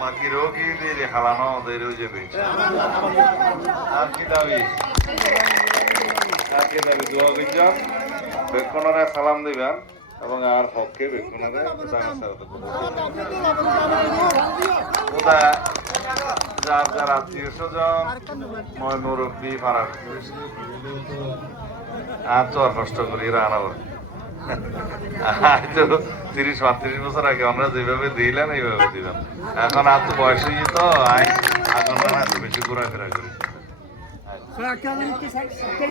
মাকি রোগী দিয়ে হালানো ওদের যাবে আর কি দাবি আর কি দাবি দোয়া বেক্ষণরে সালাম দিবেন এবং আর হককে ওটা যার যার আত্মীয় স্বজন ময় মুরব্বী পাড়ার আর তো আর কষ্ট করি রান্না করে তো তিরিশ পঁয়ত্রিশ বছর আগে আমরা যেভাবে দিলেন এইভাবে দিলাম। এখন আর তো বয়স হয়ে তো এখন বেশি ঘোরাফেরা করি।